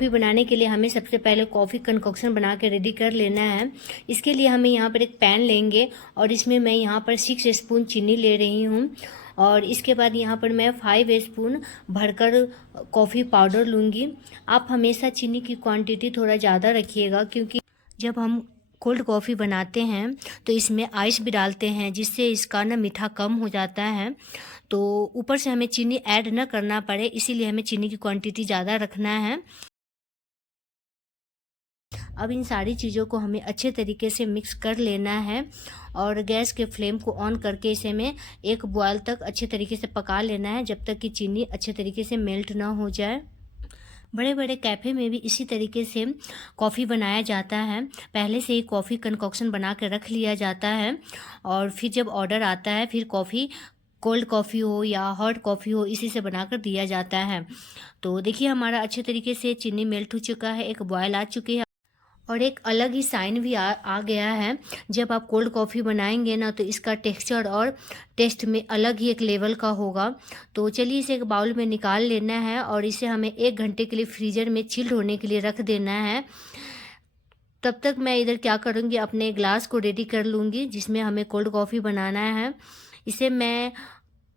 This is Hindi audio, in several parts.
कॉफ़ी बनाने के लिए हमें सबसे पहले कॉफ़ी कंकोक्शन बना के रेडी कर लेना है। इसके लिए हमें यहाँ पर एक पैन लेंगे और इसमें मैं यहाँ पर 6 स्पून चीनी ले रही हूँ और इसके बाद यहाँ पर मैं 5 स्पून भरकर कॉफ़ी पाउडर लूँगी। आप हमेशा चीनी की क्वांटिटी थोड़ा ज़्यादा रखिएगा, क्योंकि जब हम कोल्ड कॉफ़ी बनाते हैं तो इसमें आइस भी डालते हैं, जिससे इसका ना मीठा कम हो जाता है। तो ऊपर से हमें चीनी ऐड न करना पड़े, इसीलिए हमें चीनी की क्वांटिटी ज़्यादा रखना है। अब इन सारी चीज़ों को हमें अच्छे तरीके से मिक्स कर लेना है और गैस के फ्लेम को ऑन करके इसे हमें एक बॉयल तक अच्छे तरीके से पका लेना है, जब तक कि चीनी अच्छे तरीके से मेल्ट ना हो जाए। बड़े बड़े कैफ़े में भी इसी तरीके से कॉफ़ी बनाया जाता है। पहले से ही कॉफ़ी कंकोक्शन बना के रख लिया जाता है और फिर जब ऑर्डर आता है फिर कॉफ़ी कोल्ड कॉफ़ी हो या हॉट कॉफ़ी हो, इसी से बनाकर दिया जाता है। तो देखिए हमारा अच्छे तरीके से चीनी मेल्ट हो चुका है, एक बॉयल आ चुकी है और एक अलग ही साइन भी आ गया है। जब आप कोल्ड कॉफ़ी बनाएंगे ना तो इसका टेक्सचर और टेस्ट में अलग ही एक लेवल का होगा। तो चलिए इसे एक बाउल में निकाल लेना है और इसे हमें 1 घंटे के लिए फ्रीज़र में चिल्ड होने के लिए रख देना है। तब तक मैं इधर क्या करूँगी, अपने ग्लास को रेडी कर लूँगी जिसमें हमें कोल्ड कॉफ़ी बनाना है। इसे मैं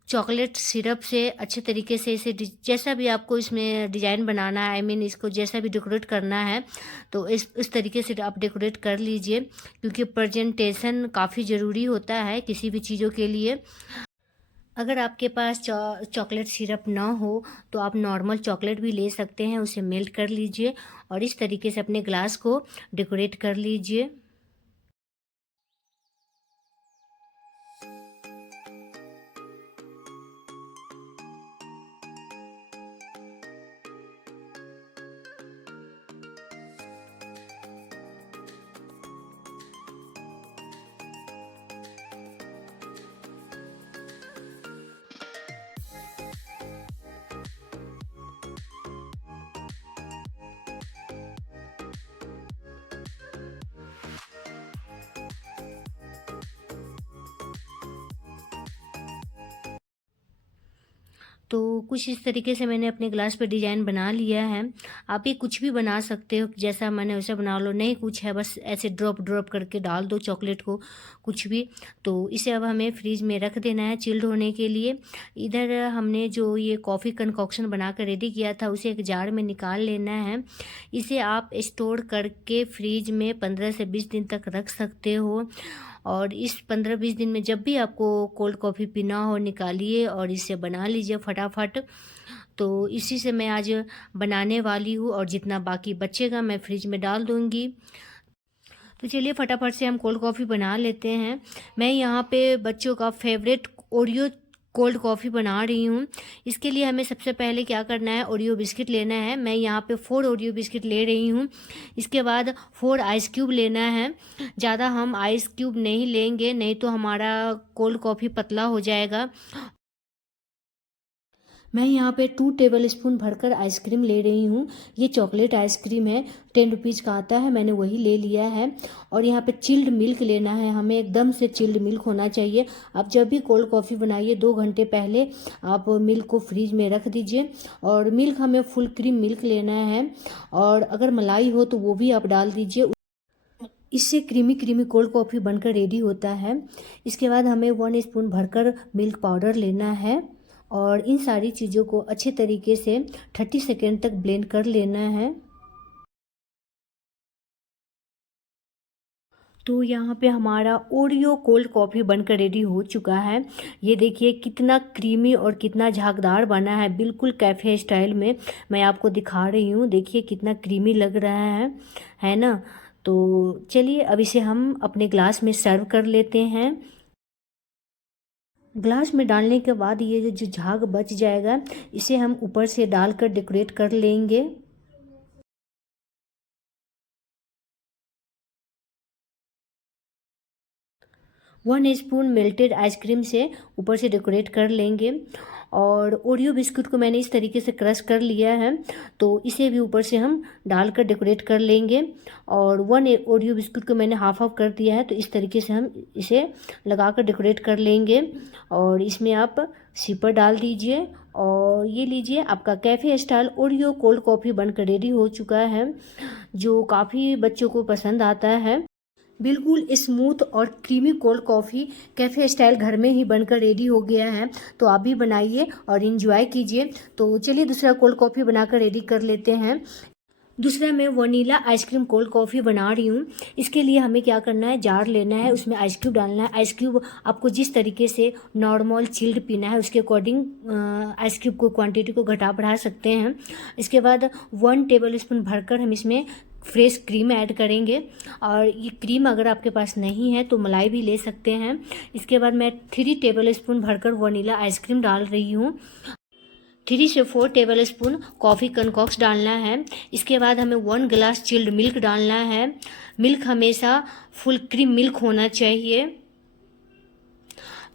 चॉकलेट सिरप से अच्छे तरीके से इसे जैसा भी आपको इसमें डिज़ाइन बनाना है, आई मीन इसको जैसा भी डेकोरेट करना है तो इस तरीके से आप डेकोरेट कर लीजिए, क्योंकि प्रेजेंटेशन काफ़ी ज़रूरी होता है किसी भी चीज़ों के लिए। अगर आपके पास चॉकलेट सिरप ना हो तो आप नॉर्मल चॉकलेट भी ले सकते हैं, उसे मेल्ट कर लीजिए और इस तरीके से अपने ग्लास को डेकोरेट कर लीजिए। तो कुछ इस तरीके से मैंने अपने ग्लास पे डिज़ाइन बना लिया है। आप ये कुछ भी बना सकते हो, जैसा मैंने वैसा बना लो, नहीं कुछ है बस ऐसे ड्रॉप ड्रॉप करके डाल दो चॉकलेट को, कुछ भी। तो इसे अब हमें फ्रीज़ में रख देना है चिल्ड होने के लिए। इधर हमने जो ये कॉफ़ी कंकॉक्शन बना कर रेडी किया था उसे एक जार में निकाल लेना है। इसे आप स्टोर करके फ्रीज में 15 से 20 दिन तक रख सकते हो और इस 15-20 दिन में जब भी आपको कोल्ड कॉफ़ी पीना हो निकालिए और इसे बना लीजिए फटाफट। तो इसी से मैं आज बनाने वाली हूँ और जितना बाकी बचेगा मैं फ्रिज में डाल दूँगी। तो चलिए फटाफट से हम कोल्ड कॉफ़ी बना लेते हैं। मैं यहाँ पे बच्चों का फेवरेट ओरियो कोल्ड कॉफ़ी बना रही हूँ। इसके लिए हमें सबसे पहले क्या करना है, ओरियो बिस्किट लेना है। मैं यहाँ पे 4 ओरियो बिस्किट ले रही हूँ। इसके बाद 4 आइस क्यूब लेना है। ज़्यादा हम आइस क्यूब नहीं लेंगे, नहीं तो हमारा कोल्ड कॉफ़ी पतला हो जाएगा। मैं यहाँ पे 2 टेबल स्पून भरकर आइसक्रीम ले रही हूँ। ये चॉकलेट आइसक्रीम है, 10 रुपीज़ का आता है, मैंने वही ले लिया है। और यहाँ पे चिल्ड मिल्क लेना है, हमें एकदम से चिल्ड मिल्क होना चाहिए। आप जब भी कोल्ड कॉफ़ी बनाइए 2 घंटे पहले आप मिल्क को फ्रीज में रख दीजिए। और मिल्क हमें फुल क्रीम मिल्क लेना है और अगर मलाई हो तो वो भी आप डाल दीजिए। इससे क्रीमी क्रीमी कोल्ड कॉफ़ी बनकर रेडी होता है। इसके बाद हमें 1 स्पून भरकर मिल्क पाउडर लेना है और इन सारी चीज़ों को अच्छे तरीके से 30 सेकेंड तक ब्लेंड कर लेना है। तो यहाँ पे हमारा ओरियो कोल्ड कॉफ़ी बनकर रेडी हो चुका है। ये देखिए कितना क्रीमी और कितना झागदार बना है, बिल्कुल कैफ़े स्टाइल में। मैं आपको दिखा रही हूँ, देखिए कितना क्रीमी लग रहा है ना। तो चलिए अब इसे हम अपने ग्लास में सर्व कर लेते हैं। ग्लास में डालने के बाद ये जो झाग बच जाएगा इसे हम ऊपर से डालकर डेकोरेट कर लेंगे। 1 स्पून मेल्टेड आइसक्रीम से ऊपर से डेकोरेट कर लेंगे और ओरियो बिस्कुट को मैंने इस तरीके से क्रश कर लिया है, तो इसे भी ऊपर से हम डालकर डेकोरेट कर लेंगे। और 1 ओरियो बिस्कुट को मैंने हाफ हाफ कर दिया है, तो इस तरीके से हम इसे लगाकर डेकोरेट कर लेंगे। और इसमें आप सिपर डाल दीजिए और ये लीजिए, आपका cafe style Oreo cold coffee बनकर रेडी हो चुका है, जो काफ़ी बच्चों को पसंद आता है। बिल्कुल स्मूथ और creamy cold coffee cafe style घर में ही बनकर रेडी हो गया है, तो आप भी बनाइए और इन्जॉय कीजिए। तो चलिए दूसरा कोल्ड कॉफ़ी बनाकर रेडी कर लेते हैं। दूसरा मैं वनीला आइसक्रीम कोल्ड कॉफ़ी बना रही हूँ। इसके लिए हमें क्या करना है, जार लेना है, उसमें आइस क्यूब डालना है। आइस क्यूब आपको जिस तरीके से नॉर्मल चिल्ड पीना है उसके अकॉर्डिंग आइस क्यूब को क्वांटिटी को घटा बढ़ा सकते हैं। इसके बाद 1 टेबल स्पून भरकर हम इसमें फ्रेश क्रीम ऐड करेंगे, और ये क्रीम अगर आपके पास नहीं है तो मलाई भी ले सकते हैं। इसके बाद मैं 3 टेबल स्पून भरकर वनीला आइसक्रीम डाल रही हूँ। 3 से 4 टेबल स्पून कॉफ़ी कनकॉक्स डालना है। इसके बाद हमें 1 गिलास चिल्ड मिल्क डालना है। मिल्क हमेशा फुल क्रीम मिल्क होना चाहिए।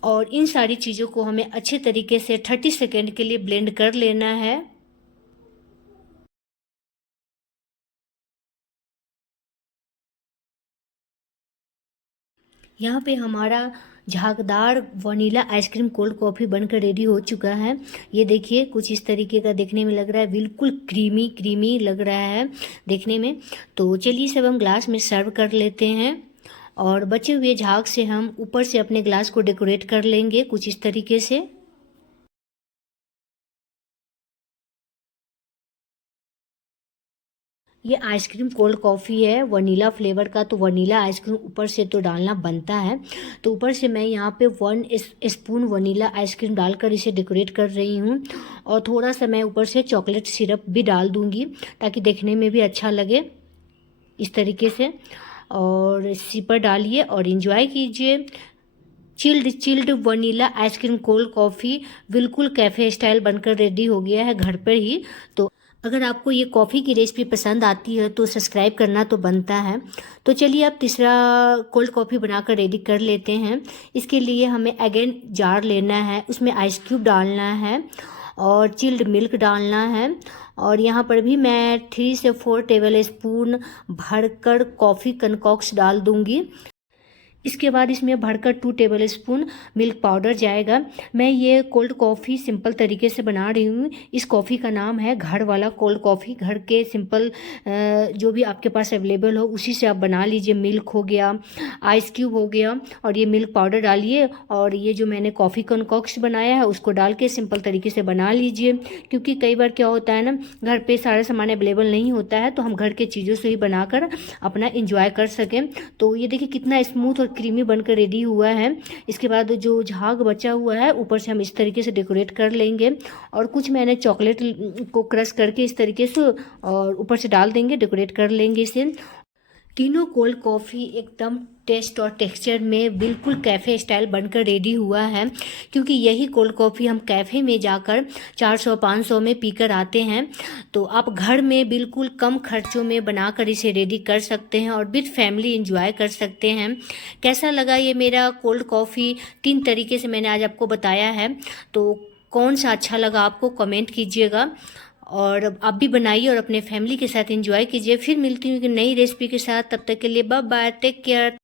और इन सारी चीज़ों को हमें अच्छे तरीके से 30 सेकेंड के लिए ब्लेंड कर लेना है। यहाँ पे हमारा झागदार वनीला आइसक्रीम कोल्ड कॉफ़ी बनकर रेडी हो चुका है। ये देखिए, कुछ इस तरीके का देखने में लग रहा है, बिल्कुल क्रीमी क्रीमी लग रहा है देखने में। तो चलिए सब हम ग्लास में सर्व कर लेते हैं, और बचे हुए झाग से हम ऊपर से अपने ग्लास को डेकोरेट कर लेंगे कुछ इस तरीके से। ये आइसक्रीम कोल्ड कॉफ़ी है वनीला फ्लेवर का, तो वनीला आइसक्रीम ऊपर से तो डालना बनता है। तो ऊपर से मैं यहाँ पे 1 स्पून वनीला आइसक्रीम डालकर इसे डेकोरेट कर रही हूँ, और थोड़ा सा मैं ऊपर से चॉकलेट सिरप भी डाल दूँगी ताकि देखने में भी अच्छा लगे इस तरीके से। और सिपर डालिए और इन्जॉय कीजिए। Chilled chilled vanilla ice cream cold coffee बिल्कुल कैफ़े स्टाइल बनकर रेडी हो गया है घर पर ही। तो अगर आपको ये कॉफ़ी की रेसिपी पसंद आती है तो सब्सक्राइब करना तो बनता है। तो चलिए अब तीसरा कोल्ड कॉफ़ी बनाकर रेडी कर लेते हैं। इसके लिए हमें अगेन जार लेना है, उसमें आइस क्यूब डालना है और चिल्ड मिल्क डालना है। और यहाँ पर भी मैं 3 से 4 टेबल स्पून भरकर कॉफ़ी कनकॉक्स डाल दूँगी। इसके बाद इसमें भरकर 2 टेबल स्पून मिल्क पाउडर जाएगा। मैं ये कोल्ड कॉफ़ी सिंपल तरीके से बना रही हूँ। इस कॉफ़ी का नाम है घर वाला कोल्ड कॉफ़ी। घर के सिंपल जो भी आपके पास अवेलेबल हो उसी से आप बना लीजिए। मिल्क हो गया, आइस क्यूब हो गया, और ये मिल्क पाउडर डालिए, और ये जो मैंने कॉफ़ी कनकॉक्स बनाया है उसको डाल के सिंपल तरीके से बना लीजिए। क्योंकि कई बार क्या होता है ना, घर पे सारा सामान अवेलेबल नहीं होता है, तो हम घर के चीज़ों से ही बनाकर अपना इंजॉय कर सकें। तो ये देखिए कितना स्मूथ और क्रीमी बनकर रेडी हुआ है। इसके बाद जो झाग बचा हुआ है ऊपर से हम इस तरीके से डेकोरेट कर लेंगे, और कुछ मैंने चॉकलेट को क्रश करके इस तरीके से और ऊपर से डाल देंगे, डेकोरेट कर लेंगे इसे। तीनों कोल्ड कॉफ़ी एकदम टेस्ट और टेक्सचर में बिल्कुल कैफ़े स्टाइल बनकर रेडी हुआ है। क्योंकि यही कोल्ड कॉफ़ी हम कैफ़े में जाकर 400-500 में पीकर आते हैं, तो आप घर में बिल्कुल कम खर्चों में बनाकर इसे रेडी कर सकते हैं और विद फैमिली एंजॉय कर सकते हैं। कैसा लगा ये मेरा कोल्ड कॉफ़ी? 3 तरीके से मैंने आज आपको बताया है, तो कौन सा अच्छा लगा आपको कमेंट कीजिएगा, और आप भी बनाइए और अपने फैमिली के साथ एंजॉय कीजिए। फिर मिलती हूँ एक नई रेसिपी के साथ, तब तक के लिए बाय बाय, टेक केयर।